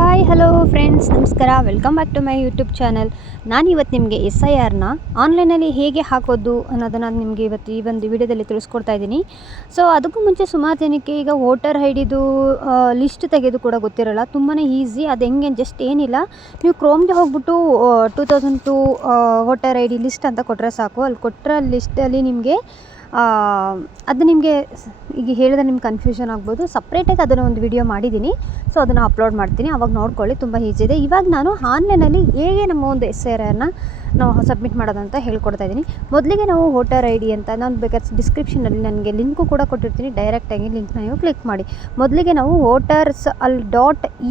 Hi hello friends, ನಮಸ್ಕಾರ. Welcome back to my YouTube channel. ನಾನಿವತ್ತು ನಿಮಗೆ SIRನ ಆನ್ಲೈನಲ್ಲಿ ಹೇಗೆ ಹಾಕೋದು ಅನ್ನೋದನ್ನು ನಿಮಗೆ ಇವತ್ತು ಈ ಒಂದು ವಿಡಿಯೋದಲ್ಲಿ ತಿಳಿಸ್ಕೊಡ್ತಾ ಇದ್ದೀನಿ. ಸೊ ಅದಕ್ಕೂ ಮುಂಚೆ ಸುಮಾರು ಜನಕ್ಕೆ ಈಗ ವೋಟರ್ ಐಡಿದು ಲಿಸ್ಟ್ ತೆಗೆದು ಕೂಡ ಗೊತ್ತಿರೋಲ್ಲ. ತುಂಬಾ ಈಸಿ. ಅದು ಹೆಂಗೆ ಜಸ್ಟ್ ಏನಿಲ್ಲ, ನೀವು ಕ್ರೋಮ್ಗೆ ಹೋಗ್ಬಿಟ್ಟು 2002 ವೋಟರ್ ID ಲಿಸ್ಟ್ ಅಂತ ಕೊಟ್ಟರೆ ಸಾಕು. ಅಲ್ಲಿ ಕೊಟ್ಟರೆ ಲಿಸ್ಟಲ್ಲಿ ನಿಮಗೆ ಅದು ನಿಮಗೆ ಈಗ ಹೇಳಿದ್ರೆ ನಿಮ್ಗೆ ಕನ್ಫ್ಯೂಷನ್ ಆಗ್ಬೋದು. ಸಪ್ರೇಟಾಗಿ ಅದನ್ನು ಒಂದು ವಿಡಿಯೋ ಮಾಡಿದ್ದೀನಿ. ಸೊ ಅದನ್ನು ಅಪ್ಲೋಡ್ ಮಾಡ್ತೀನಿ, ಅವಾಗ ನೋಡ್ಕೊಳ್ಳಿ. ತುಂಬ ಈಸಿ ಇದೆ. ಇವಾಗ ನಾನು ಆನ್ಲೈನಲ್ಲಿ ಹೇಗೆ ನಮ್ಮ ಒಂದು SIRನ ನಾವು ಸಬ್ಮಿಟ್ ಮಾಡೋದಂತ ಹೇಳ್ಕೊಡ್ತಾ ಇದ್ದೀನಿ. ಮೊದಲಿಗೆ ನಾವು ವೋಟರ್ ID ಅಂತ ನಾನು ಬೇಕಾದ್ರೆ ಡಿಸ್ಕ್ರಿಪ್ಷನಲ್ಲಿ ನನಗೆ ಲಿಂಕು ಕೂಡ ಕೊಟ್ಟಿರ್ತೀನಿ. ಡೈರೆಕ್ಟಾಗಿ ಲಿಂಕ್ನ ನೀವು ಕ್ಲಿಕ್ ಮಾಡಿ. ಮೊದಲಿಗೆ ನಾವು ವೋಟರ್ಸ್ ಅಲ್ಲಿ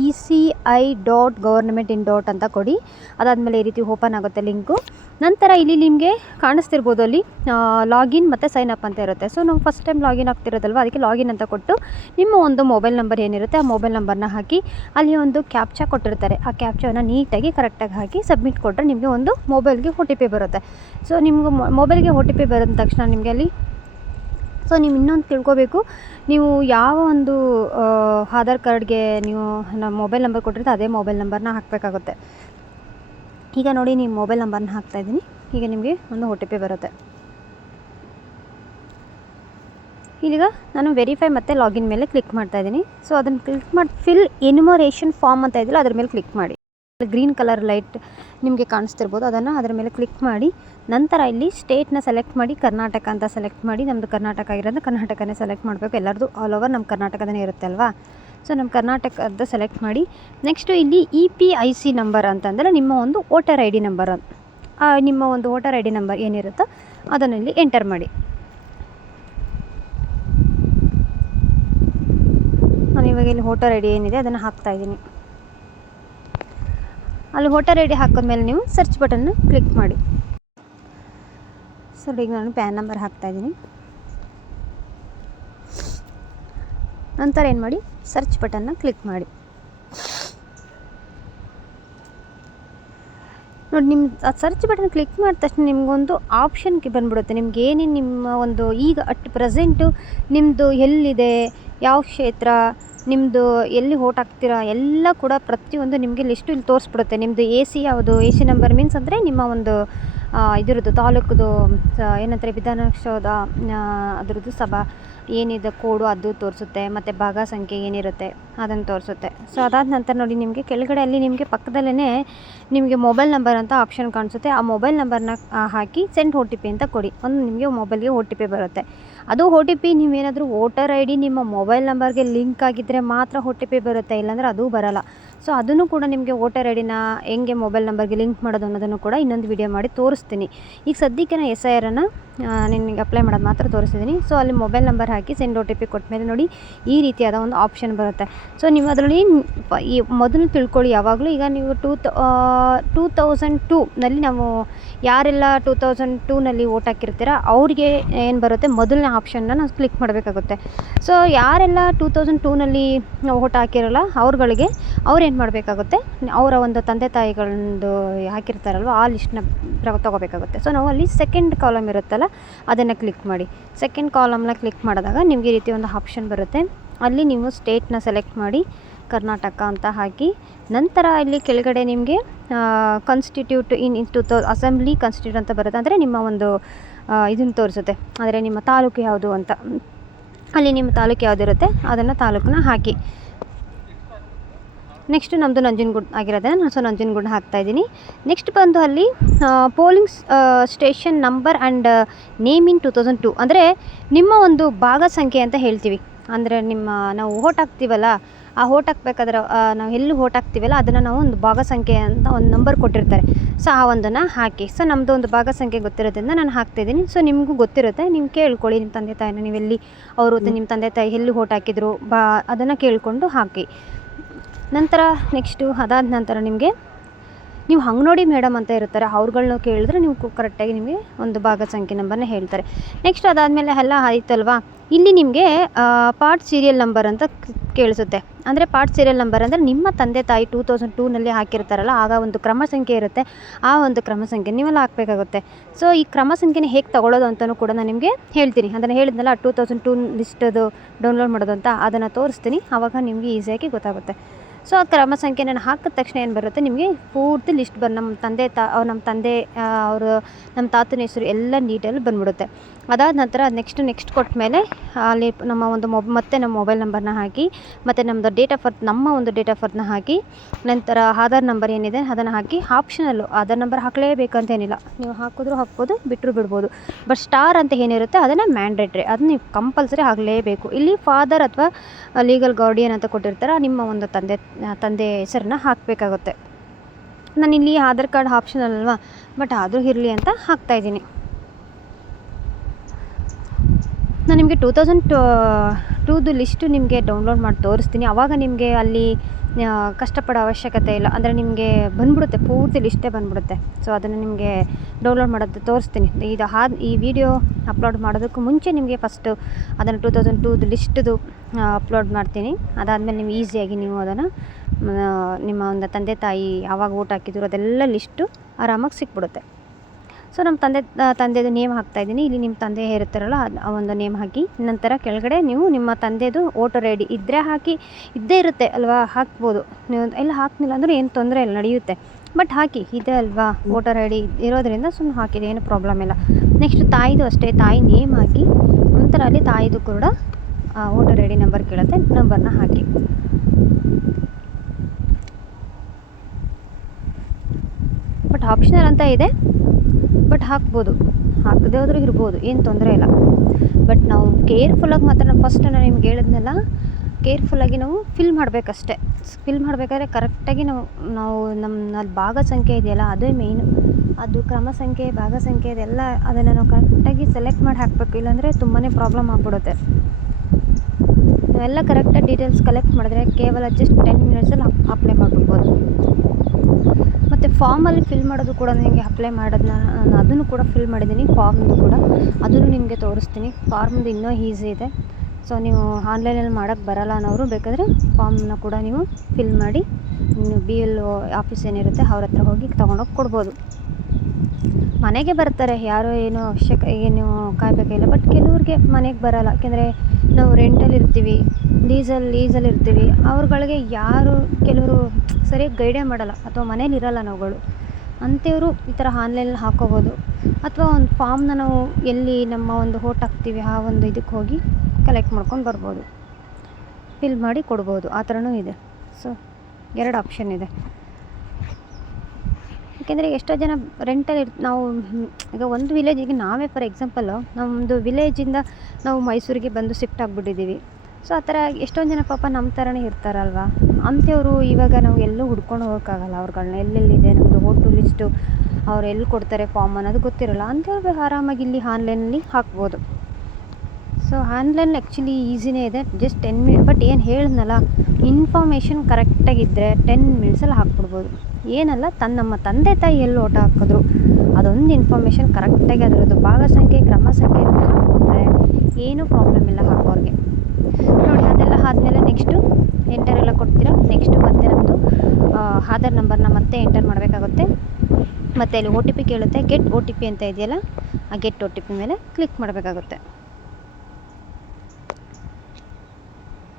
.eci.government.in ಅಂತ ಕೊಡಿ. ಅದಾದಮೇಲೆ ಈ ರೀತಿ ಓಪನ್ ಆಗುತ್ತೆ ಲಿಂಕು. ನಂತರ ಇಲ್ಲಿ ನಿಮಗೆ ಕಾಣಿಸ್ತಿರ್ಬೋದು, ಅಲ್ಲಿ ಲಾಗಿನ್ ಮತ್ತು ಸೈನ್ ಅಪ್ ಅಂತ ಇರುತ್ತೆ. ಸೊ ನಾವು ಫಸ್ಟ್ ಟೈಮ್ ಲಾಗಿನ್ ಆಗ್ತಿರೋದಲ್ವ, ಅದಕ್ಕೆ ಲಾಗಿನ್ ಅಂತ ಕೊಟ್ಟು ನಿಮ್ಮ ಒಂದು ಮೊಬೈಲ್ ನಂಬರ್ ಏನಿರುತ್ತೆ ಆ ಮೊಬೈಲ್ ನಂಬರ್ನ ಹಾಕಿ ಅಲ್ಲಿ ಒಂದು ಕ್ಯಾಪ್ಚಾ ಕೊಟ್ಟಿರ್ತಾರೆ. ಆ ಕ್ಯಾಪ್ಚಾವನ್ನು ನೀಟಾಗಿ ಕರೆಕ್ಟಾಗಿ ಹಾಕಿ ಸಬ್ಮಿಟ್ ಕೊಟ್ಟರೆ ನಿಮಗೆ ಒಂದು ಮೊಬೈಲ್ಗೆ OTP ಬರುತ್ತೆ. ಸೊ ನಿಮ್ಗೆ ಮೊಬೈಲ್ಗೆ OTP ಬರೋದ ತಕ್ಷಣ ನಿಮಗೆ ಅಲ್ಲಿ ಸೊ ನೀವು ಇನ್ನೊಂದು ತಿಳ್ಕೊಬೇಕು, ನೀವು ಯಾವ ಒಂದು ಆಧಾರ್ ಕಾರ್ಡ್ಗೆ ನೀವು ನಮ್ಮ ಮೊಬೈಲ್ ನಂಬರ್ ಕೊಟ್ಟಿರುತ್ತೆ ಅದೇ ಮೊಬೈಲ್ ನಂಬರ್ನ ಹಾಕಬೇಕಾಗುತ್ತೆ. ಈಗ ನೋಡಿ, ನೀವು ಮೊಬೈಲ್ ನಂಬರ್ನ ಹಾಕ್ತಾಯಿದ್ದೀನಿ. ಈಗ ನಿಮಗೆ ಒಂದು OTP ಬರುತ್ತೆ. ಈಗ ನಾನು ವೆರಿಫೈ ಮತ್ತು ಲಾಗಿನ್ ಮೇಲೆ ಕ್ಲಿಕ್ ಮಾಡ್ತಾಯಿದ್ದೀನಿ. ಸೊ ಅದನ್ನು ಕ್ಲಿಕ್ ಮಾಡಿ ಫಿಲ್ ಎನ್ಯುಮರೇಷನ್ ಫಾರ್ಮ್ ಅಂತ ಇದೆಯಲ್ಲ ಅದ್ರ ಮೇಲೆ ಕ್ಲಿಕ್ ಮಾಡಿ. ಗ್ರೀನ್ ಕಲರ್ ಲೈಟ್ ನಿಮಗೆ ಕಾಣಿಸ್ತಿರ್ಬೋದು, ಅದನ್ನು ಅದರ ಮೇಲೆ ಕ್ಲಿಕ್ ಮಾಡಿ. ನಂತರ ಇಲ್ಲಿ ಸ್ಟೇಟ್ನ ಸೆಲೆಕ್ಟ್ ಮಾಡಿ, ಕರ್ನಾಟಕ ಅಂತ ಸೆಲೆಕ್ಟ್ ಮಾಡಿ. ನಮ್ಮದು ಕರ್ನಾಟಕ ಆಗಿರೋದು ಕರ್ನಾಟಕನೇ ಸೆಲೆಕ್ಟ್ ಮಾಡಬೇಕು. ಎಲ್ಲರದು ಆಲ್ ಓವರ್ ನಮ್ಮ ಕರ್ನಾಟಕದೇ ಇರುತ್ತೆ ಅಲ್ವಾ. ಸೊ ನಮ್ಮ ಕರ್ನಾಟಕದ ಸೆಲೆಕ್ಟ್ ಮಾಡಿ. ನೆಕ್ಸ್ಟು ಇಲ್ಲಿ EPIC ನಂಬರ್ ಅಂತಂದರೆ ನಿಮ್ಮ ಒಂದು ವೋಟರ್ ID ನಂಬರ್, ನಿಮ್ಮ ಒಂದು ವೋಟರ್ ID ನಂಬರ್ ಏನಿರುತ್ತೋ ಅದನ್ನು ಇಲ್ಲಿ ಎಂಟರ್ ಮಾಡಿ. ನಾನು ಇವಾಗ ಇಲ್ಲಿ ವೋಟರ್ ID ಏನಿದೆ ಅದನ್ನು ಹಾಕ್ತಾಯಿದ್ದೀನಿ. ಅಲ್ಲಿ ವೋಟರ್ ID ಹಾಕಿದ್ಮೇಲೆ ನೀವು ಸರ್ಚ್ ಬಟನ್ನ ಕ್ಲಿಕ್ ಮಾಡಿ. ಸೊ ಈಗ ನಾನು ಪ್ಯಾನ್ ನಂಬರ್ ಹಾಕ್ತಾಯಿದ್ದೀನಿ. ನಂತರ ಏನು ಮಾಡಿ, ಸರ್ಚ್ ಬಟನ್ನ ಕ್ಲಿಕ್ ಮಾಡಿ. ನೋಡಿ, ನಿಮ್ಮ ಸರ್ಚ್ ಬಟನ್ ಕ್ಲಿಕ್ ಮಾಡಿದ ತಕ್ಷಣ ನಿಮಗೊಂದು ಆಪ್ಷನ್ಗೆ ಬಂದ್ಬಿಡುತ್ತೆ. ನಿಮ್ಗೆ ಏನೇನು ನಿಮ್ಮ ಒಂದು ಈಗ ಅಟ್ ಪ್ರೆಸೆಂಟು ನಿಮ್ಮದು ಎಲ್ಲಿದೆ, ಯಾವ ಕ್ಷೇತ್ರ, ನಿಮ್ಮದು ಎಲ್ಲಿ ವೋಟ್ ಹಾಕ್ತೀರಾ ಎಲ್ಲ ಕೂಡ ಪ್ರತಿಯೊಂದು ನಿಮಗೆ ಲಿಸ್ಟು ಇಲ್ಲಿ ತೋರಿಸ್ಬಿಡುತ್ತೆ. ನಿಮ್ಮದು AC ಯಾವುದು, AC ನಂಬರ್ ಮೀನ್ಸ್ ಅಂದರೆ ನಿಮ್ಮ ಒಂದು ಇದರದ್ದು ತಾಲೂಕದು ಏನಂತಾರೆ ವಿಧಾನಸೌಧ ಅದರದ್ದು ಸಭಾ ಏನಿದೆ ಕೋಡು ಅದು ತೋರಿಸುತ್ತೆ, ಮತ್ತು ಭಾಗ ಸಂಖ್ಯೆ ಏನಿರುತ್ತೆ ಅದನ್ನು ತೋರಿಸುತ್ತೆ. ಸೊ ಅದಾದ ನಂತರ ನೋಡಿ, ನಿಮಗೆ ಕೆಳಗಡೆ ಅಲ್ಲಿ ನಿಮಗೆ ಪಕ್ಕದಲ್ಲೇ ನಿಮಗೆ ಮೊಬೈಲ್ ನಂಬರ್ ಅಂತ ಆಪ್ಷನ್ ಕಾಣಿಸುತ್ತೆ. ಆ ಮೊಬೈಲ್ ನಂಬರ್ನ ಹಾಕಿ ಸೆಂಡ್ OTP ಅಂತ ಕೊಡಿ. ಒಂದು ನಿಮಗೆ ಮೊಬೈಲ್ಗೆ OTP ಬರುತ್ತೆ. ಅದು OTP ನೀವೇನಾದರೂ ವೋಟರ್ ID ನಿಮ್ಮ ಮೊಬೈಲ್ ನಂಬರ್ಗೆ ಲಿಂಕ್ ಆಗಿದ್ದರೆ ಮಾತ್ರ OTP ಬರುತ್ತೆ, ಇಲ್ಲಾಂದರೆ ಅದೂ ಬರೋಲ್ಲ. ಸೊ ಅದನ್ನು ಕೂಡ ನಿಮಗೆ ವೋಟರ್ ಐಡಿನ ಹೆಂಗೆ ಮೊಬೈಲ್ ನಂಬರ್ಗೆ ಲಿಂಕ್ ಮಾಡೋದು ಅನ್ನೋದನ್ನು ಕೂಡ ಇನ್ನೊಂದು ವಿಡಿಯೋ ಮಾಡಿ ತೋರಿಸ್ತೀನಿ. ಈಗ ಸದ್ಯಕ್ಕೆ ನಾನು SIRನ ನಿಮಗೆ ಅಪ್ಲೈ ಮಾಡೋದು ಮಾತ್ರ ತೋರಿಸ್ತಿದ್ದೀನಿ. ಸೊ ಅಲ್ಲಿ ಮೊಬೈಲ್ ನಂಬರ್ ಹಾಕಿ ಸೆಂಡ್ OTP ಕೊಟ್ಟಮೇಲೆ ನೋಡಿ ಈ ರೀತಿಯಾದ ಒಂದು ಆಪ್ಷನ್ ಬರುತ್ತೆ. ಸೊ ನೀವು ಅದರಲ್ಲಿ ಈ ಮೊದಲು ತಿಳ್ಕೊಳ್ಳಿ ಯಾವಾಗಲೂ. ಈಗ ನೀವು 2002ನಲ್ಲಿ ನಾವು ಯಾರೆಲ್ಲ 2002ನಲ್ಲಿ ವೋಟ್ ಹಾಕಿರ್ತೀರ ಅವ್ರಿಗೆ ಏನು ಬರುತ್ತೆ, ಮೊದಲನೇ ಆಪ್ಷನ್ನ ನಾವು ಕ್ಲಿಕ್ ಮಾಡಬೇಕಾಗುತ್ತೆ. ಸೊ ಯಾರೆಲ್ಲ 2002ನಲ್ಲಿ ವೋಟ್ ಹಾಕಿರಲ್ಲ ಅವ್ರುಗಳಿಗೆ ಅವ್ರೇನು ಮಾಡಬೇಕಾಗುತ್ತೆ, ಅವರ ಒಂದು ತಂದೆ ತಾಯಿಗಳದ್ದು ಹಾಕಿರ್ತಾರಲ್ವ ಆ ಲಿಸ್ಟ್ನ ತೊಗೋಬೇಕಾಗುತ್ತೆ. ಸೊ ನಾವು ಅಲ್ಲಿ ಸೆಕೆಂಡ್ ಕಾಲಮ್ ಇರುತ್ತಲ್ಲ ಅದನ್ನು ಕ್ಲಿಕ್ ಮಾಡಿ. ಸೆಕೆಂಡ್ ಕಾಲಮ್ನ ಕ್ಲಿಕ್ ಮಾಡಿದಾಗ ನಿಮಗೆ ಈ ರೀತಿ ಒಂದು ಆಪ್ಷನ್ ಬರುತ್ತೆ. ಅಲ್ಲಿ ನೀವು ಸ್ಟೇಟ್ನ ಸೆಲೆಕ್ಟ್ ಮಾಡಿ ಕರ್ನಾಟಕ ಅಂತ ಹಾಕಿ. ನಂತರ ಇಲ್ಲಿ ಕೆಳಗಡೆ ನಿಮಗೆ ಕಾನ್ಸ್ಟಿಟ್ಯೂಟ್ ಇನ್ ಅಸೆಂಬ್ಲಿ ಕಾನ್ಸ್ಟಿಟ್ಯೂಟ್ ಅಂತ ಬರುತ್ತೆ. ಅಂದರೆ ನಿಮ್ಮ ಒಂದು ಇದನ್ನು ತೋರಿಸುತ್ತೆ, ಅಂದರೆ ನಿಮ್ಮ ತಾಲೂಕು ಯಾವುದು ಅಂತ. ಅಲ್ಲಿ ನಿಮ್ಮ ತಾಲೂಕು ಯಾವುದಿರುತ್ತೆ ಅದನ್ನು ತಾಲೂಕನ್ನ ಹಾಕಿ. ನೆಕ್ಸ್ಟ್ ನಮ್ಮದು ನಂಜನಗೂಡು ಆಗಿರೋದನ್ನು ಸೊ ನಂಜನಗೂಡು ಹಾಕ್ತಾಯಿದ್ದೀನಿ. ನೆಕ್ಸ್ಟ್ ಬಂದು ಅಲ್ಲಿ polling station number and name ಇನ್ 2002 ಅಂದರೆ ನಿಮ್ಮ ಒಂದು ಭಾಗ ಸಂಖ್ಯೆ ಅಂತ ಹೇಳ್ತೀವಿ. ಅಂದರೆ ನಾವು ವೋಟ್ ಹಾಕ್ತೀವಲ್ಲ, ಆ ವೋಟ್ ಹಾಕ್ಬೇಕಾದ್ರೆ ನಾವು ಎಲ್ಲಿ ವೋಟ್ ಹಾಕ್ತೀವಲ್ಲ ಅದನ್ನು ನಾವು ಒಂದು ಭಾಗ ಸಂಖ್ಯೆ ಅಂತ ಒಂದು ನಂಬರ್ ಕೊಟ್ಟಿರ್ತಾರೆ. ಸೊ ಆ ಒಂದನ್ನು ಹಾಕಿ. ಸೊ ನಮ್ಮದು ಒಂದು ಭಾಗ ಸಂಖ್ಯೆ ಗೊತ್ತಿರೋದ್ರಿಂದ ನಾನು ಹಾಕ್ತಾಯಿದ್ದೀನಿ. ಸೊ ನಿಮಗೂ ಗೊತ್ತಿರುತ್ತೆ, ನೀವು ಕೇಳ್ಕೊಳ್ಳಿ ನಿಮ್ಮ ತಂದೆ ತಾಯಿನ, ನೀವೆಲ್ಲಿ ಅವರು ನಿಮ್ಮ ತಂದೆ ತಾಯಿ ಎಲ್ಲಿ ವೋಟ್ ಹಾಕಿದ್ರು ಅದನ್ನು ಕೇಳಿಕೊಂಡು ಹಾಕಿ. ನಂತರ ನೆಕ್ಸ್ಟು ಅದಾದ ನಂತರ ನಿಮಗೆ ನೀವು ಹಂಗೆ ನೋಡಿ ಮೇಡಮ್ ಅಂತ ಇರ್ತಾರೆ, ಅವ್ರುಗಳ್ನ ಕೇಳಿದ್ರೆ ನೀವು ಕರೆಕ್ಟಾಗಿ ನಿಮಗೆ ಒಂದು ಭಾಗ ಸಂಖ್ಯೆ ನಂಬರ್ನ ಹೇಳ್ತಾರೆ. ನೆಕ್ಸ್ಟ್ ಅದಾದಮೇಲೆ ಎಲ್ಲ ಆಯ್ತಲ್ವಾ, ಇಲ್ಲಿ ನಿಮಗೆ ಪಾರ್ಟ್ ಸೀರಿಯಲ್ ನಂಬರ್ ಅಂತ ಕೇಳಿಸುತ್ತೆ. ಅಂದರೆ ಪಾರ್ಟ್ ಸೀರಿಯಲ್ ನಂಬರ್ ಅಂದರೆ ನಿಮ್ಮ ತಂದೆ ತಾಯಿ 2002ನಲ್ಲಿ ಹಾಕಿರ್ತಾರಲ್ಲ ಆಗ ಒಂದು ಕ್ರಮ ಸಂಖ್ಯೆ ಇರುತ್ತೆ, ಆ ಒಂದು ಕ್ರಮ ಸಂಖ್ಯೆ ನೀವೆಲ್ಲ ಹಾಕಬೇಕಾಗುತ್ತೆ. ಸೊ ಈ ಕ್ರಮ ಸಂಖ್ಯೆನ ಹೇಗೆ ತೊಗೊಳ್ಳೋದು ಅಂತಲೂ ಕೂಡ ನಾನು ನಿಮಗೆ ಹೇಳ್ತೀನಿ. ಅದನ್ನು ಹೇಳಿದ್ನಲ್ಲ 2002 ಲಿಸ್ಟದು ಡೌನ್ಲೋಡ್ ಮಾಡೋದು ಅಂತ, ಅದನ್ನು ತೋರಿಸ್ತೀನಿ. ಆವಾಗ ನಿಮಗೆ ಈಸಿಯಾಗಿ ಗೊತ್ತಾಗುತ್ತೆ. ಸೊ ಆ ಕ್ರಮ ಸಂಖ್ಯೆ ನಾನು ಹಾಕಿದ ತಕ್ಷಣ ಏನು ಬರುತ್ತೆ ನಿಮಗೆ ಪೂರ್ತಿ ಲಿಸ್ಟ್ ನಮ್ಮ ತಂದೆ ಅವರು ನಮ್ಮ ತಾತನ ಹೆಸರು ಎಲ್ಲ ನೀಟಲ್ಲಿ ಬಂದ್ಬಿಡುತ್ತೆ. ಅದಾದ ನಂತರ ನೆಕ್ಸ್ಟ್ ಕೊಟ್ಟ ಮೇಲೆ ಅಲ್ಲಿ ನಮ್ಮ ಒಂದು ಮತ್ತೆ ನಮ್ಮ ಮೊಬೈಲ್ ನಂಬರ್ನ ಹಾಕಿ ಮತ್ತು ನಮ್ಮದು ಡೇಟ್ ಆಫ್ ಬರ್ತ್ ನಮ್ಮ ಒಂದು ಡೇಟ್ ಆಫ್ ಬರ್ತ್ನ ಹಾಕಿ ನಂತರ ಆಧಾರ್ ನಂಬರ್ ಏನಿದೆ ಅದನ್ನು ಹಾಕಿ ಆಪ್ಷನಲ್ಲು ಆಧಾರ್ ನಂಬರ್ ಹಾಕಲೇಬೇಕಂತೇನಿಲ್ಲ, ನೀವು ಹಾಕಿದ್ರೂ ಹಾಕ್ಬೋದು ಬಿಟ್ಟರು ಬಿಡ್ಬೋದು. ಬಟ್ ಸ್ಟಾರ್ ಅಂತ ಏನಿರುತ್ತೆ ಅದನ್ನು ಮ್ಯಾಂಡೇಟ್ರಿ, ಅದನ್ನ ನೀವು ಕಂಪಲ್ಸರಿ ಆಗಲೇಬೇಕು. ಇಲ್ಲಿ ಫಾದರ್ ಅಥವಾ ಲೀಗಲ್ ಗಾರ್ಡಿಯನ್ ಅಂತ ಕೊಟ್ಟಿರ್ತಾರೆ, ನಿಮ್ಮ ಒಂದು ತಂದೆ ಹೆಸರನ್ನ ಹಾಕಬೇಕಾಗುತ್ತೆ. ನಾನಿಲ್ಲಿ ಆಧಾರ್ ಕಾರ್ಡ್ ಆಪ್ಷನಲ್ ಅಲ್ವಾ, ಬಟ್ ಆದರೂ ಇರಲಿ ಅಂತ ಹಾಕ್ತಾಯಿದ್ದೀನಿ. ನಾನು ನಿಮಗೆ 2002 ಲಿಸ್ಟು ನಿಮಗೆ ಡೌನ್ಲೋಡ್ ಮಾಡಿ ತೋರಿಸ್ತೀನಿ. ಆವಾಗ ನಿಮಗೆ ಅಲ್ಲಿ ಕಷ್ಟಪಡೋ ಅವಶ್ಯಕತೆ ಇಲ್ಲ, ಅಂದರೆ ನಿಮಗೆ ಬಂದ್ಬಿಡುತ್ತೆ, ಪೂರ್ತಿ ಲಿಸ್ಟೇ ಬಂದ್ಬಿಡುತ್ತೆ. ಸೊ ಅದನ್ನು ನಿಮಗೆ ಡೌನ್ಲೋಡ್ ಮಾಡೋದು ತೋರಿಸ್ತೀನಿ. ಈ ವಿಡಿಯೋ ಅಪ್ಲೋಡ್ ಮಾಡೋದಕ್ಕೂ ಮುಂಚೆ ನಿಮಗೆ ಫಸ್ಟು ಅದನ್ನು 2002 ಲಿಸ್ಟ್ದು ಅಪ್ಲೋಡ್ ಮಾಡ್ತೀನಿ. ಅದಾದಮೇಲೆ ನೀವು ಈಸಿಯಾಗಿ ನೀವು ಅದನ್ನು ನಿಮ್ಮ ಒಂದು ತಂದೆ ತಾಯಿ ಯಾವಾಗ ಓಟ್ ಹಾಕಿದ್ರು ಅದೆಲ್ಲ ಲಿಸ್ಟು ಆರಾಮಾಗಿ ಸಿಕ್ಬಿಡುತ್ತೆ. ಸೊ ನಮ್ಮ ತಂದೆದು ನೇಮ್ ಹಾಕ್ತಾಯಿದ್ದೀನಿ. ಇಲ್ಲಿ ನಿಮ್ಮ ತಂದೆ ಇರ್ತಾರಲ್ಲ ಆ ಒಂದು ನೇಮ್ ಹಾಕಿ, ನಂತರ ಕೆಳಗಡೆ ನೀವು ನಿಮ್ಮ ತಂದೆದು ವೋಟರ್ ಐ ಡಿ ಇದ್ದರೆ ಹಾಕಿ, ಇದ್ದೇ ಇರುತ್ತೆ ಅಲ್ವಾ, ಹಾಕ್ಬೋದು. ನೀವು ಎಲ್ಲ ಹಾಕ್ನಿಲ್ಲ ಅಂದರೆ ಏನು ತೊಂದರೆ ಇಲ್ಲ, ನಡೆಯುತ್ತೆ. ಬಟ್ ಹಾಕಿ, ಇದೆ ಅಲ್ವಾ ವೋಟರ್ ಐ ಡಿ ಇರೋದ್ರಿಂದ ಸುಮ್ಮನೆ ಹಾಕಿದೆ, ಏನು ಪ್ರಾಬ್ಲಮ್ ಇಲ್ಲ. ನೆಕ್ಸ್ಟ್ ತಾಯಿದು ಅಷ್ಟೇ, ತಾಯಿ ನೇಮ್ ಹಾಕಿ ನಂತರ ಅಲ್ಲಿ ತಾಯಿದು ಕೂಡ ವೋಟರ್ ಐ ಡಿ ನಂಬರ್ ಕೇಳುತ್ತೆ, ನಂಬರ್ನ ಹಾಕಿ. ಬಟ್ ಆಪ್ಷನಲ್ ಅಂತ ಇದೆ, ಬಟ್ ಹಾಕ್ಬೋದು, ಹಾಕದೇ ಹೋದರೂ ಇರ್ಬೋದು, ಏನು ತೊಂದರೆ ಇಲ್ಲ. ಬಟ್ ನಾವು ಕೇರ್ಫುಲ್ಲಾಗಿ ಮಾತ್ರ ಫಸ್ಟ್ ನಾನು ನಿಮ್ಗೆ ಹೇಳಿದ್ನೆಲ್ಲ ಕೇರ್ಫುಲ್ಲಾಗಿ ನಾವು ಫಿಲ್ ಮಾಡಬೇಕಷ್ಟೆ. ಫಿಲ್ ಮಾಡಬೇಕಾದ್ರೆ ಕರೆಕ್ಟಾಗಿ ನಾವು ನಮ್ಮಲ್ಲಿ ಭಾಗ ಸಂಖ್ಯೆ ಇದೆಯಲ್ಲ ಅದೇ ಮೇಯ್ನು. ಅದು ಕ್ರಮ ಸಂಖ್ಯೆ, ಭಾಗ ಸಂಖ್ಯೆ ಇದೆಲ್ಲ ಅದನ್ನು ನಾವು ಕರೆಕ್ಟಾಗಿ ಸೆಲೆಕ್ಟ್ ಮಾಡಿ ಹಾಕಬೇಕು, ಇಲ್ಲಾಂದರೆ ತುಂಬಾ ಪ್ರಾಬ್ಲಮ್ ಆಗ್ಬಿಡುತ್ತೆ. ನಾವೆಲ್ಲ ಕರೆಕ್ಟಾಗಿ ಡೀಟೇಲ್ಸ್ ಕಲೆಕ್ಟ್ ಮಾಡಿದ್ರೆ ಕೇವಲ ಜಸ್ಟ್ 10 ಮಿನಿಟ್ಸಲ್ಲಿ ಅಪ್ಲೈ ಮಾಡಿಬಿಡ್ಬೋದು. ಮತ್ತು ಫಾರ್ಮಲ್ಲಿ ಫಿಲ್ ಮಾಡೋದು ಕೂಡ ನನಗೆ ಅಪ್ಲೈ ಮಾಡೋದನ್ನ ನಾನು ಅದನ್ನು ಕೂಡ ಫಿಲ್ ಮಾಡಿದ್ದೀನಿ, ಫಾರ್ಮ್ದು ಕೂಡ ಅದನ್ನು ನಿಮಗೆ ತೋರಿಸ್ತೀನಿ. ಫಾರ್ಮ್ದು ಇನ್ನೂ ಈಸಿ ಇದೆ. ಸೊ ನೀವು ಆನ್ಲೈನಲ್ಲಿ ಮಾಡೋಕ್ಕೆ ಬರೋಲ್ಲ ಅನ್ನೋರು ಬೇಕಾದರೆ ಫಾರ್ಮ್ನ ಕೂಡ ನೀವು ಫಿಲ್ ಮಾಡಿ ನೀವು BLO ಆಫೀಸ್ ಏನಿರುತ್ತೆ ಅವ್ರ ಹತ್ರ ಹೋಗಿ ತೊಗೊಂಡೋಗಿ ಕೊಡ್ಬೋದು. ಮನೆಗೆ ಬರ್ತಾರೆ, ಯಾರೋ ಏನೋ ಏನು ಕಾಯಬೇಕಿಲ್ಲ. ಬಟ್ ಕೆಲವ್ರಿಗೆ ಮನೆಗೆ ಬರೋಲ್ಲ, ಯಾಕೆಂದರೆ ನಾವು ರೆಂಟಲ್ಲಿ ಇರ್ತೀವಿ, ಲೀಸಲ್ಲಿ ಇರ್ತೀವಿ. ಅವ್ರುಗಳಿಗೆ ಕೆಲವರು ಸರಿಯಾಗಿ ಗೈಡೇ ಮಾಡಲ್ಲ ಅಥವಾ ಮನೇಲಿ ಇರೋಲ್ಲ ನಾವುಗಳು, ಅಂಥವ್ರು ಈ ಥರ ಆನ್ಲೈನಲ್ಲಿ ಹಾಕ್ಕೋಬೋದು. ಅಥವಾ ಒಂದು ಫಾರ್ಮ್ನ ನಾವು ಎಲ್ಲಿ ನಮ್ಮ ಒಂದು ವೋಟ್ ಹಾಕ್ತೀವಿ ಆ ಒಂದು ಇದಕ್ಕೆ ಹೋಗಿ ಕಲೆಕ್ಟ್ ಮಾಡ್ಕೊಂಡು ಬರ್ಬೋದು, ಫಿಲ್ ಮಾಡಿ ಕೊಡ್ಬೋದು. ಆ ಥರನೂ ಇದೆ. ಸೊ 2 ಆಪ್ಷನ್ ಇದೆ. ಯಾಕೆಂದರೆ ಎಷ್ಟೋ ಜನ ರೆಂಟಲ್ಲಿ ನಾವು ಈಗ ಒಂದು ವಿಲೇಜಿಗೆ ನಾವೇ ಫಾರ್ ಎಕ್ಸಾಂಪಲ್ಲು ನಮ್ಮದು ವಿಲೇಜಿಂದ ನಾವು ಮೈಸೂರಿಗೆ ಬಂದು ಶಿಫ್ಟ್ ಆಗಿಬಿಟ್ಟಿದ್ದೀವಿ. ಸೊ ಆ ಥರ ಎಷ್ಟೊಂದು ಜನ ಪಾಪ ನಮ್ಮ ಥರನೇ ಇರ್ತಾರಲ್ವ, ಅಂಥವ್ರು ಇವಾಗ ನಾವು ಎಲ್ಲೂ ಹುಡ್ಕೊಂಡು ಹೋಗೋಕ್ಕಾಗಲ್ಲ. ಅವ್ರುಗಳನ್ನ ಎಲ್ಲೆಲ್ಲಿದೆ ನಮ್ಮದು ವೋಟು ಲಿಸ್ಟು ಅವ್ರು ಎಲ್ಲಿ ಕೊಡ್ತಾರೆ ಫಾರ್ಮ್ ಅನ್ನೋದು ಗೊತ್ತಿರೋಲ್ಲ, ಅಂಥವ್ರು ಆರಾಮಾಗಿ ಇಲ್ಲಿ ಆನ್ಲೈನಲ್ಲಿ ಹಾಕ್ಬೋದು. ಸೊ ಆನ್ಲೈನ್ ಆ್ಯಕ್ಚುಲಿ ಈಸಿನೇ ಇದೆ, ಜಸ್ಟ್ 10 ಮಿನಿಟ್. ಬಟ್ ಏನು ಹೇಳಿದ್ನಲ್ಲ, ಇನ್ಫಾರ್ಮೇಷನ್ ಕರೆಕ್ಟಾಗಿದ್ದರೆ 10 ಮಿನಿಟ್ಸಲ್ಲಿ ಹಾಕ್ಬಿಡ್ಬೋದು. ಏನಲ್ಲ, ನಮ್ಮ ತಂದೆ ತಾಯಿ ಎಲ್ಲಿ ಓಟ್ ಹಾಕಿದ್ರು ಅದೊಂದು ಇನ್ಫಾರ್ಮೇಷನ್ ಕರೆಕ್ಟಾಗಿ ಅದರದ್ದು ಭಾಗ ಸಂಖ್ಯೆ, ಕ್ರಮ ಸಂಖ್ಯೆ ಹಾಕ್ಬಿಟ್ರೆ ಏನೂ ಪ್ರಾಬ್ಲಮ್ ಇಲ್ಲ ಹಾಕೋರಿಗೆ. ನೋಡಿ, ಅದೆಲ್ಲ ಆದಮೇಲೆ ನೆಕ್ಸ್ಟು ಎಂಟರ್ ಎಲ್ಲ ಕೊಡ್ತೀರಾ. ನೆಕ್ಸ್ಟು ಮತ್ತೆ ನಮ್ಮದು ಆಧಾರ್ ನಂಬರ್ನ ಮತ್ತೆ ಎಂಟರ್ ಮಾಡಬೇಕಾಗುತ್ತೆ. ಮತ್ತು ಅಲ್ಲಿ OTP ಕೇಳುತ್ತೆ, ಗೆಟ್ OTP ಅಂತ ಇದೆಯಲ್ಲ, ಆ ಗೆಟ್ OTP ಮೇಲೆ ಕ್ಲಿಕ್ ಮಾಡಬೇಕಾಗುತ್ತೆ.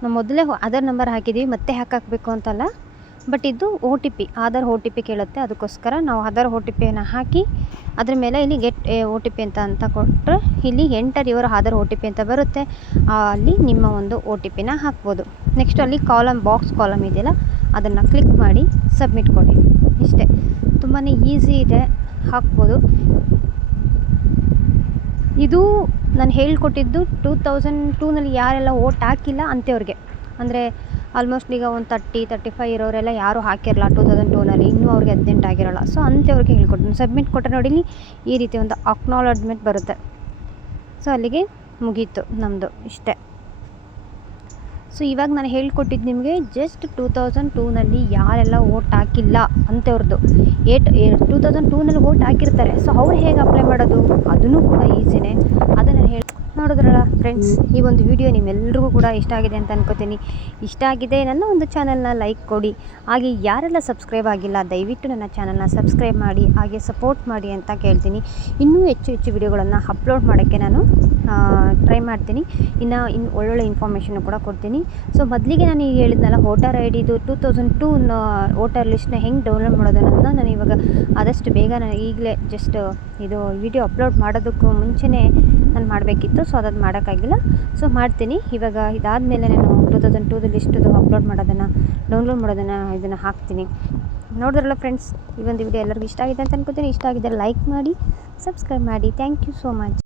ನಾವು ಮೊದಲೇ ಆಧಾರ್ ನಂಬರ್ ಹಾಕಿದ್ದೀವಿ, ಮತ್ತೆ ಹಾಕಬೇಕು ಅಂತಲ್ಲ. ಬಟ್ ಇದು OTP, ಆಧಾರ್ OTP ಕೇಳುತ್ತೆ. ಅದಕ್ಕೋಸ್ಕರ ನಾವು ಆಧಾರ್ OTPಯನ್ನು ಹಾಕಿ ಅದ್ರ ಮೇಲೆ ಇಲ್ಲಿ ಗೆಟ್ OTP ಅಂತ ಕೊಟ್ಟರೆ ಇಲ್ಲಿ ಎಂಟರ್ ಯುವರ್ ಆಧಾರ್ OTP ಅಂತ ಬರುತ್ತೆ. ಅಲ್ಲಿ ನಿಮ್ಮ ಒಂದು OTPನ ಹಾಕ್ಬೋದು. ನೆಕ್ಸ್ಟ್ ಅಲ್ಲಿ ಬಾಕ್ಸ್ ಕಾಲಮ್ ಇದೆಯಲ್ಲ ಅದನ್ನು ಕ್ಲಿಕ್ ಮಾಡಿ ಸಬ್ಮಿಟ್ ಕೊಡಿ. ಇಷ್ಟೇ, ತುಂಬಾ ಈಸಿ ಇದೆ, ಹಾಕ್ಬೋದು. ಇದು ನಾನು ಹೇಳ್ಕೊಟ್ಟಿದ್ದು 2002ನಲ್ಲಿ ಯಾರೆಲ್ಲ ವೋಟ್ ಹಾಕಿಲ್ಲ ಅಂಥವ್ರಿಗೆ, ಅಂದರೆ ಆಲ್ಮೋಸ್ಟ್ ಈಗ ಒಂದು 30-35 ಇರೋರೆಲ್ಲ ಯಾರೂ ಹಾಕಿರಲ್ಲ 2002ನಲ್ಲಿ, ಇನ್ನೂ ಅವ್ರಿಗೆ 18 ಆಗಿರೋಲ್ಲ. ಸೊ ಅಂಥವ್ರಿಗೆ ಹೇಳ್ಕೊಡ್ತೀನಿ. ಸಬ್ಮಿಟ್ ಕೊಟ್ಟರೆ ನೋಡಿ ಇಲ್ಲಿ ಈ ರೀತಿ ಒಂದು ಅಕ್ನಾಲಜ್ಮೆಂಟ್ ಬರುತ್ತೆ. ಸೊ ಅಲ್ಲಿಗೆ ಮುಗೀತು ನಮ್ಮದು, ಇಷ್ಟೇ. ಸೊ ಇವಾಗ ನಾನು ಹೇಳ್ಕೊಟ್ಟಿದ್ದು ನಿಮಗೆ ಜಸ್ಟ್ 2002ನಲ್ಲಿ ಯಾರೆಲ್ಲ ವೋಟ್ ಹಾಕಿಲ್ಲ ಅಂಥವ್ರದ್ದು. 2002ನಲ್ಲಿ ವೋಟ್ ಹಾಕಿರ್ತಾರೆ. ಸೊ ಅವ್ರು ಹೇಗೆ ಅಪ್ಲೈ ಮಾಡೋದು ಅದನ್ನು ಕೂಡ ಈಸಿನೇ. ಅದನ್ನು ನೋಡಿದ್ರಲ್ಲ ಫ್ರೆಂಡ್ಸ್, ಈ ಒಂದು ವಿಡಿಯೋ ನಿಮ್ಮೆಲ್ರಿಗೂ ಕೂಡ ಇಷ್ಟ ಆಗಿದೆ ಅಂತ ಅನ್ಕೋತೀನಿ. ಇಷ್ಟ ಆಗಿದೆ ನನ್ನ ಒಂದು ಚಾನಲ್ನ ಲೈಕ್ ಕೊಡಿ. ಹಾಗೆ ಯಾರೆಲ್ಲ ಸಬ್ಸ್ಕ್ರೈಬ್ ಆಗಿಲ್ಲ ದಯವಿಟ್ಟು ನನ್ನ ಚಾನಲ್ನ ಸಬ್ಸ್ಕ್ರೈಬ್ ಮಾಡಿ, ಹಾಗೆ ಸಪೋರ್ಟ್ ಮಾಡಿ ಅಂತ ಕೇಳ್ತೀನಿ. ಇನ್ನೂ ಹೆಚ್ಚು ವಿಡಿಯೋಗಳನ್ನು ಅಪ್ಲೋಡ್ ಮಾಡೋಕ್ಕೆ ನಾನು ಟ್ರೈ ಮಾಡ್ತೀನಿ. ಇನ್ನು ಒಳ್ಳೊಳ್ಳೆ ಇನ್ಫಾರ್ಮೇಷನ್ನು ಕೂಡ ಕೊಡ್ತೀನಿ. ಸೊ ಮೊದಲಿಗೆ ನಾನು ಈಗ ಹೇಳಿದ್ನಲ್ಲ ವೋಟರ್ ಐ ಡಿದು 2002 ವೋಟರ್ ಲಿಸ್ಟ್ನ ಹೆಂಗೆ ಡೌನ್ಲೋಡ್ ಮಾಡೋದನ್ನ ನಾನು ಇವಾಗ ಆದಷ್ಟು ಬೇಗ ನಾನು ಈಗಲೇ ಜಸ್ಟ್ ಇದು ವಿಡಿಯೋ ಅಪ್ಲೋಡ್ ಮಾಡೋದಕ್ಕೂ ಮುಂಚೆನೇ ನಾನು ಮಾಡಬೇಕಿತ್ತು. ಸೊ ಅದನ್ನು ಮಾಡೋಕ್ಕಾಗಿಲ್ಲ. ಸೊ ಮಾಡ್ತೀನಿ ಇವಾಗ. ಇದಾದಮೇಲೆ ನಾನು 2002 ಲಿಸ್ಟದು ಡೌನ್ಲೋಡ್ ಮಾಡೋದನ್ನು ಇದನ್ನು ಹಾಕ್ತೀನಿ. ನೋಡಿದ್ರಲ್ಲ ಫ್ರೆಂಡ್ಸ್, ಈ ಒಂದು ವಿಡಿಯೋ ಎಲ್ಲರಿಗೂ ಇಷ್ಟ ಆಗಿದೆ ಅಂತ ಅನ್ಕೋತೀನಿ. ಇಷ್ಟ ಆಗಿದ್ದರೆ ಲೈಕ್ ಮಾಡಿ, ಸಬ್ಸ್ಕ್ರೈಬ್ ಮಾಡಿ. Thank you so much.